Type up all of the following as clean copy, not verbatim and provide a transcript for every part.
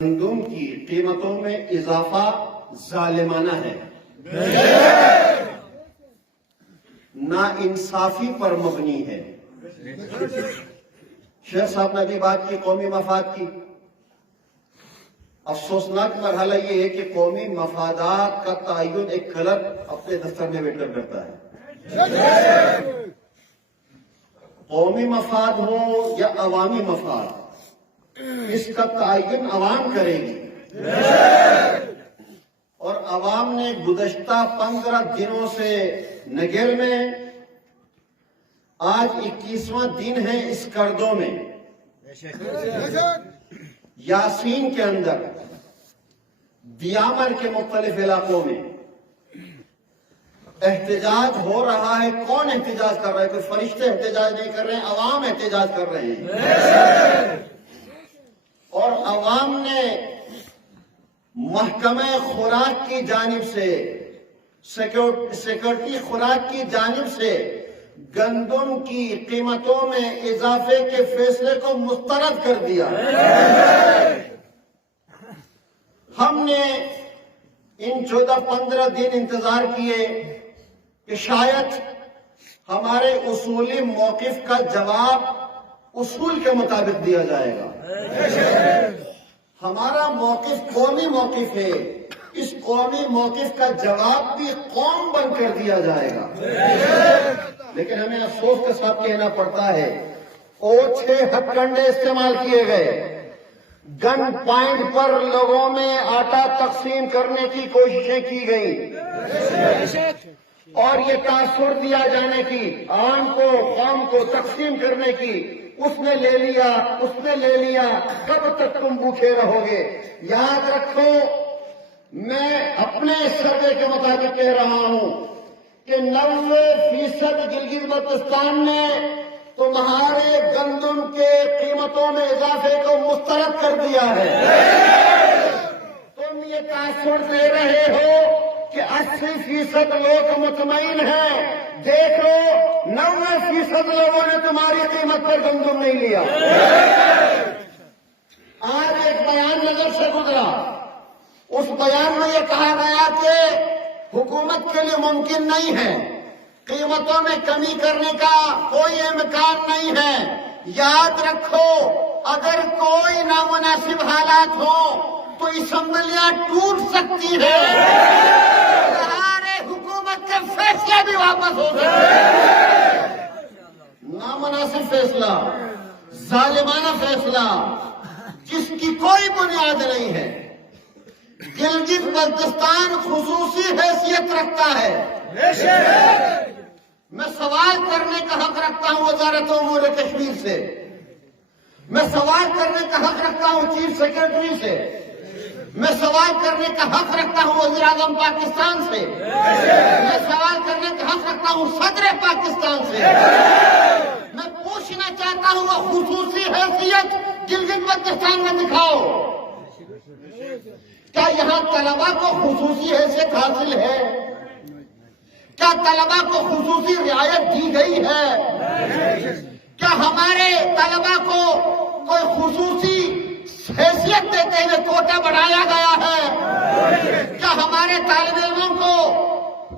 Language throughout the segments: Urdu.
گندم کی قیمتوں میں اضافہ ظالمانہ ہے، نا انصافی پر مبنی ہے۔ شیخ صاحب نے ابھی بات کی قومی مفاد کی۔ افسوسناک مرحلہ یہ ہے کہ قومی مفادات کا تعین ایک کلرک اپنے دفتر میں بیٹھ کر کرتا ہے۔ قومی مفاد ہو یا عوامی مفاد، اس کا تعین عوام کرے گی، اور عوام نے گزشتہ 15 دنوں سے نگیر میں، آج 21واں دن ہے اس کردوں میں، یاسین کے اندر، دیامر کے مختلف علاقوں میں احتجاج ہو رہا ہے۔ کون احتجاج کر رہا ہے؟ کوئی فرشتے احتجاج نہیں کر رہے ہیں، عوام احتجاج کر رہے ہیں۔ اور عوام نے محکمہ خوراک کی جانب سے، سیکورٹی خوراک کی جانب سے گندم کی قیمتوں میں اضافے کے فیصلے کو مسترد کر دیا۔ ہم نے ان 14-15 دن انتظار کیے کہ شاید ہمارے اصولی موقف کا جواب اصول کے مطابق دیا جائے گا۔ ہمارا موقف قومی موقف ہے، اس قومی موقف کا جواب بھی قوم بن کر دیا جائے گا۔ لیکن ہمیں افسوس کے ساتھ کہنا پڑتا ہے، اوچھے ہتھ کنڈے استعمال کیے گئے، گن پوائنٹ پر لوگوں میں آٹا تقسیم کرنے کی کوششیں کی گئی، اور یہ تاثر دیا جانے کی، عوام کو، قوم کو تقسیم کرنے کی، اس نے لے لیا، اس نے لے لیا، کب تک تم بھوکے رہو گے؟ یاد رکھو، میں اپنے سروے کے مطابق کہہ رہا ہوں کہ 90% گلگت بلتستان نے تمہارے گندم کے قیمتوں میں اضافے کو مسترد کر دیا ہے۔ تم یہ تاثر دے رہے ہو کہ 80% لوگ مطمئن ہیں، دیکھ لو 90% لوگوں نے تمہاری قیمت پر گندم نہیں لیا۔ آج ایک بیان نظر سے گزرا، اس بیان میں یہ کہا گیا کہ حکومت کے لیے ممکن نہیں ہے، قیمتوں میں کمی کرنے کا کوئی امکان نہیں ہے۔ یاد رکھو، اگر کوئی نامناسب حالات ہو تو اسمبلیاں ٹوٹ سکتی ہے، حکومت کے فیصلے بھی واپس ہو سکتے ہیں۔ نامناسب فیصلہ، ظالمانہ فیصلہ، جس کی کوئی بنیاد نہیں ہے۔ گلگت بلتستان خصوصی حیثیت رکھتا ہے۔ میں سوال کرنے کا حق رکھتا ہوں وزارت امور کشمیر سے، میں سوال کرنے کا حق رکھتا ہوں چیف سیکرٹری سے، میں سوال کرنے کا حق رکھتا ہوں وزیر اعظم پاکستان سے، میں سوال کرنے کا حق رکھتا ہوں صدر پاکستان سے۔ میں پوچھنا چاہتا ہوں، وہ خصوصی حیثیت گلگت بلتستان میں دکھاؤ۔ کیا یہاں طلبہ کو خصوصی حیثیت حاصل ہے؟ کیا طلبہ کو خصوصی رعایت دی گئی ہے؟ کیا ہمارے طلبہ کو کوئی خصوصی حیثیت دیتے ہوئے کوٹا بڑھایا گیا ہے؟ کیا ہمارے طالب علموں کو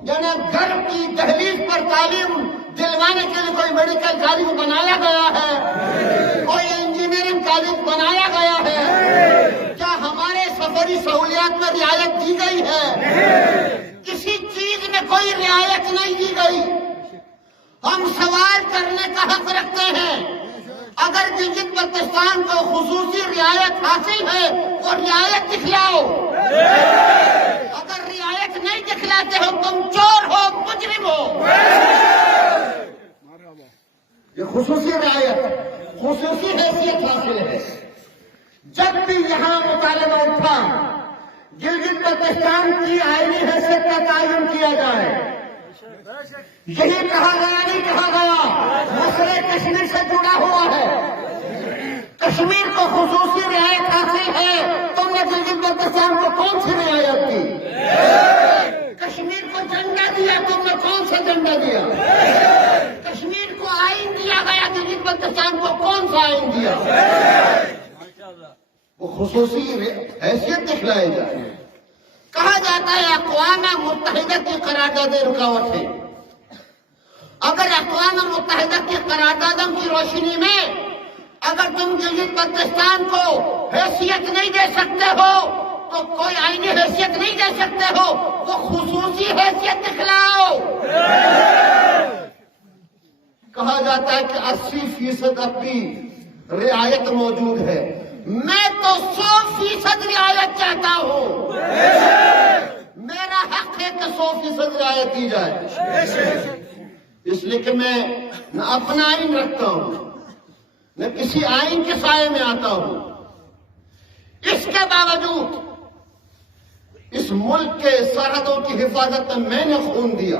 یعنی گھر کی دہلیز پر تعلیم دلوانے کے لیے کوئی میڈیکل کالج بنایا گیا ہے؟ کوئی انجینئرنگ کالج بنایا گیا ہے؟ کیا ہمارے سفری سہولیات میں رعایت دی گئی ہے؟ کسی چیز میں کوئی رعایت نہیں دی گئی۔ ہم سوال کرنے کا حق رکھتے ہیں، اگر گلگت بلتستان کو خصوصی رعایت حاصل ہے تو رعایت دکھلاؤ۔ اگر رعایت نہیں دکھلاتے ہو تم چور ہو، مجرم ہو۔ یہ خصوصی رعایت، خصوصی حیثیت حاصل ہے۔ جب بھی یہاں مطالبہ اٹھا گلگت بلتستان کی آئینی حیثیت کا تعین کیا جائے، یہی کہا گیا، نہیں کہا گیا مسئلہ کشمیر سے جڑا ہوا ہے، کشمیر کو خصوصی رعایت حاصل ہے۔ تم نے گلگت بلتستان کو کون سی رعایت دی؟ کشمیر کو جھنڈا دیا، تم نے کون سا جھنڈا دیا؟ کشمیر کو آئین دیا گیا، گلگت بلتستان کو کون سا آئین دیا؟ وہ خصوصی حیثیت دکھلائی جائے. کہا جاتا ہے اقوام متحدہ کی قراردادیں رکاوٹ ہے. اگر اقوام متحدہ کی قراردادوں کی روشنی میں اگر تم گلگت بلتستان کو حیثیت نہیں دے سکتے ہو تو کوئی آئینی حیثیت نہیں دے سکتے ہو, وہ خصوصی حیثیت دکھلاؤ. کہا جاتا ہے کہ 80% اپنی رعایت موجود ہے. میں تو 100% رعایت چاہتا ہوں. میرا حق ہے کہ 100% رعایت دی جائے. اس لیے کہ میں نہ اپنا آئین رکھتا ہوں نہ کسی آئین کے سائے میں آتا ہوں. اس کے باوجود اس ملک کے سرحدوں کی حفاظت میں نے خون دیا.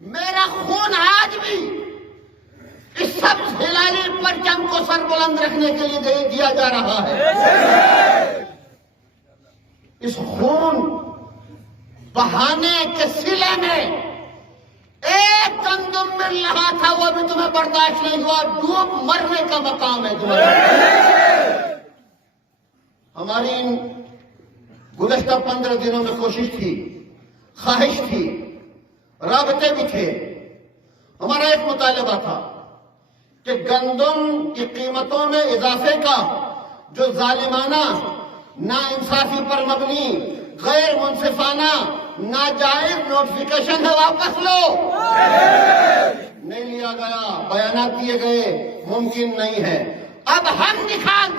میرا خون آج بھی اس سبز ہلالی پرچم کو سر بلند رکھنے کے لیے دیا جا رہا ہے. اس خون بہانے کے سلے میں ایک گندم مل رہا تھا, وہ بھی تمہیں برداشت نہیں ہوا. ڈوب مرنے کا مقام ہے تمہارا. ہماری ان گزشتہ 15 دنوں میں کوشش تھی, خواہش تھی, رابطے بھی تھے. ہمارا ایک مطالبہ تھا کہ گندم کی قیمتوں میں اضافے کا جو ظالمانہ, ناانصافی پر مبنی, غیر منصفانہ, ناجائز نوٹیفیکیشن ہے واپس لو. نہیں لیا گیا, بیانات دیے گئے, ممکن نہیں ہے. اب ہم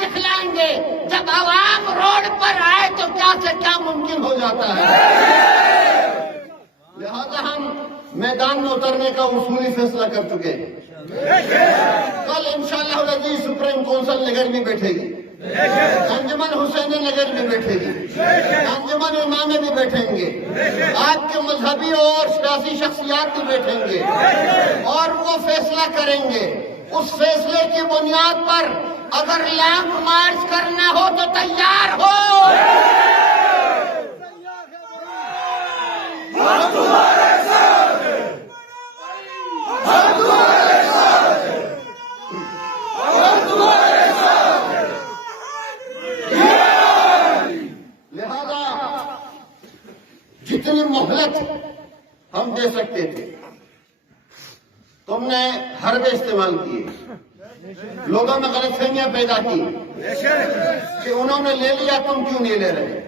دکھلائیں گے جب عوام روڈ پر آئے تو کیا سے کیا ممکن ہو جاتا ہے. لہذا ہم میدان میں اترنے کا اصولی فیصلہ کر چکے ہیں. کل انشاءاللہ العزیز سپریم کونسل نگر میں بیٹھے گی, انجمن حسین نگر میں بیٹھے گی, انجمن امامے بھی بیٹھیں گے, آپ کے مذہبی اور سیاسی شخصیات بھی بیٹھیں گے اور وہ فیصلہ کریں گے. اس فیصلے کی بنیاد پر اگر لانگ مارچ کرنا ہو تو تیار ہو. لہذا جتنی مہلت ہم دے سکتے تھے تم نے حربے استعمال کیے, لوگوں میں غلط فہمیاں پیدا کی کہ انہوں نے لے لیا, تم کیوں نہیں لے رہے.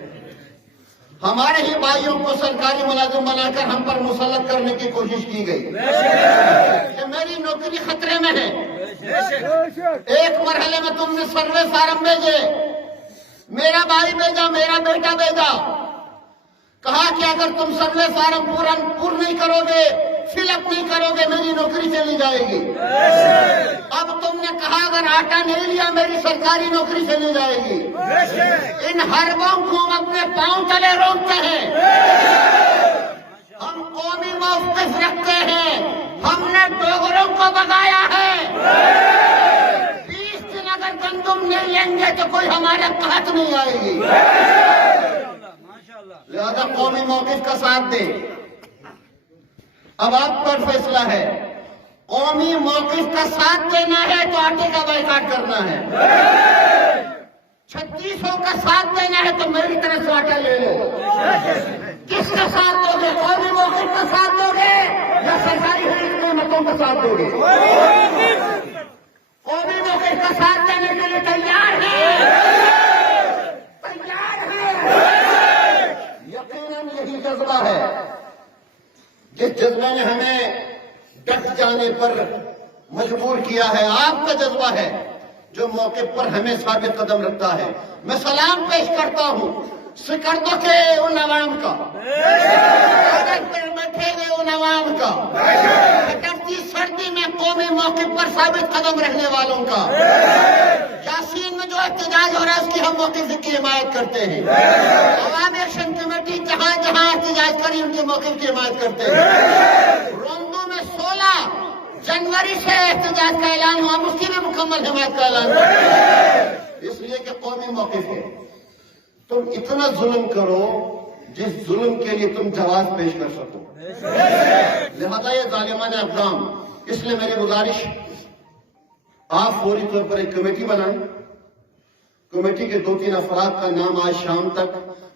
ہمارے ہی بھائیوں کو سرکاری ملازم بنا کر ہم پر مسلط کرنے کی کوشش کی گئی کہ میری نوکری خطرے میں ہے. ایک مرحلے میں تم نے سروے فارم بھیجے, میرا بھائی بھیجا, میرا بیٹا بھیجا, کہا کہ اگر تم سروے فارم پور نہیں کرو گے, فل اپ نہیں کرو گے, میری نوکری چلی جائے گی. اب تم نے کہا اگر آٹا نہیں لیا میری سرکاری نوکری چلی جائے گی. ان حربوں کو ہم اپنے پاؤں تلے روکتے ہیں. ہم قومی موقف رکھتے ہیں. ہم نے ڈوگروں کو بگایا ہے. 20 دن اگر گندم نہیں لیں گے تو کوئی ہمارے قحط نہیں آئے گی. لہذا قومی موقف کا ساتھ دے. اب آپ پر فیصلہ ہے, قومی موقف کا ساتھ دینا ہے تو آٹے کا بائیکاٹ کرنا ہے. 3600 کا ساتھ دینا ہے تو میری طرف سے آٹا لے لو. کس کا ساتھ دو گے؟ قومی موقف کا ساتھ دو گے یا سرکاری قیمتوں کا ساتھ دو گے؟ قومی موقف کا ساتھ دینے کے لیے تیار ہے, تیار ہے. یقیناً یہی جذبہ ہے, جس جذبہ نے ہمیں ڈٹ جانے پر مجبور کیا ہے. آپ کا جذبہ ہے جو موقع پر ہمیں ثابت قدم رکھتا ہے. میں سلام پیش کرتا ہوں سکردوں کے ان عوام کا, بیٹھے ہوئے ان عوام کا, کٹرتی سردی میں قومی موقع پر ثابت قدم رکھنے والوں کا. یاسین میں جو احتجاج ہو رہا ہے اس کی ہم موقف کی حمایت کرتے ہیں. عوام ایکشن کمیٹی جہاں جہاں احتجاج کری ان کے موقف کی حمایت کرتے ہیں. روندو میں 16 جنوری سے احتجاج کا اعلان ہوا, ہم اس کی بھی مکمل حمایت کا اعلان کرتے ہیں. اس لیے کہ قومی موقف ہے. تم اتنا ظلم کرو جس ظلم کے لیے تم جواز پیش کر سکو. لہذا یہ ظالمانہ اقدام, اس لیے میری گزارش آپ فوری طور پر ایک کمیٹی بنائیں, کمیٹی کے 2-3 افراد کا نام آج شام تک،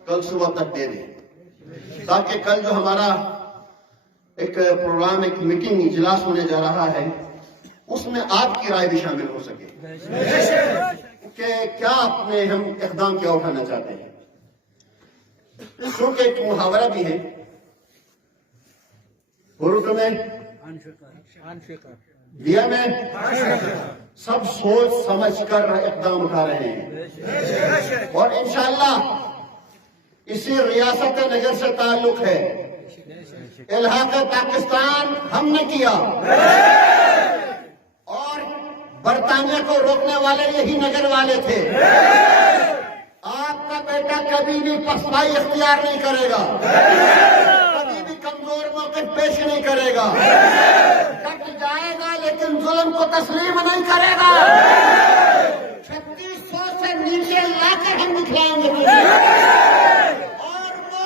کل صبح تک دے دیں، تاکہ کل جو ہمارا ایک پروگرام، ایک میٹنگ، اجلاس ہونے جا رہا ہے، اس میں آپ کی رائے بھی شامل ہو سکے کہ کیا ہم اقدام کیا اٹھانا چاہتے ہیں. چونکہ ایک محاورہ بھی ہے اردو میں، دیا میں سب سوچ سمجھ کر اقدام اٹھا رہے ہیں، اور انشاءاللہ اسی ریاست نگر سے تعلق ہے. الحاق پاکستان ہم نے کیا، اور برطانیہ کو روکنے والے یہی نگر والے تھے. آپ کا بیٹا کبھی بھی پسپائی اختیار نہیں کرے گا، کبھی بھی کمزور موقف پیش نہیں کرے گا، ڈٹ جائے گا لیکن ظلم کو تسلیم نہیں کرے گا. 3600 سے نیچے لا کر ہم دکھلائیں گے، اور وہ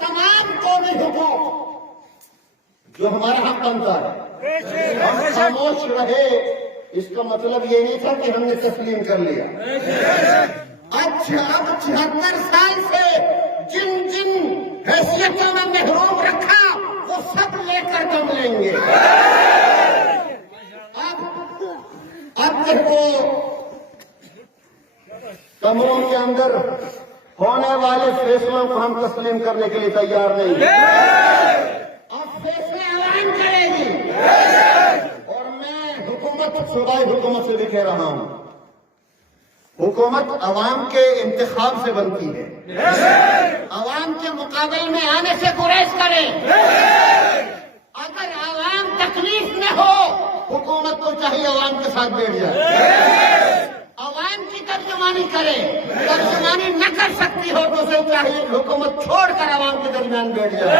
تمام قومی حقوق جو ہمارا حق بنتا ہے ہم خاموش رہے. اس کا مطلب یہ نہیں تھا کہ ہم نے تسلیم کر لیا. اب 76 سال سے جن جن حیثیتوں میں محروم رکھا وہ سب لے کر دم لیں گے. اب دیکھو، کمروں کے اندر ہونے والے فیصلوں کو ہم تسلیم کرنے کے لیے تیار نہیں. اب فیصلے عوام کرے گی، اور میں صوبائی حکومت سے بھی کہہ رہا ہوں، حکومت عوام کے انتخاب سے بنتی ہے. عوام کے مقابل میں آنے سے گریز کرے. اگر عوام تکلیف میں ہو، حکومت کو چاہیے عوام کے ساتھ بیٹھ جائے، عوام کی ترجمانی کرے. ترجمانی نہ کر سکتی ہو تو اسے چاہیے حکومت چھوڑ کر عوام کے درمیان بیٹھ جائے.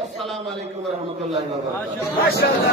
السلام علیکم ورحمۃ اللہ وبرکاتہ.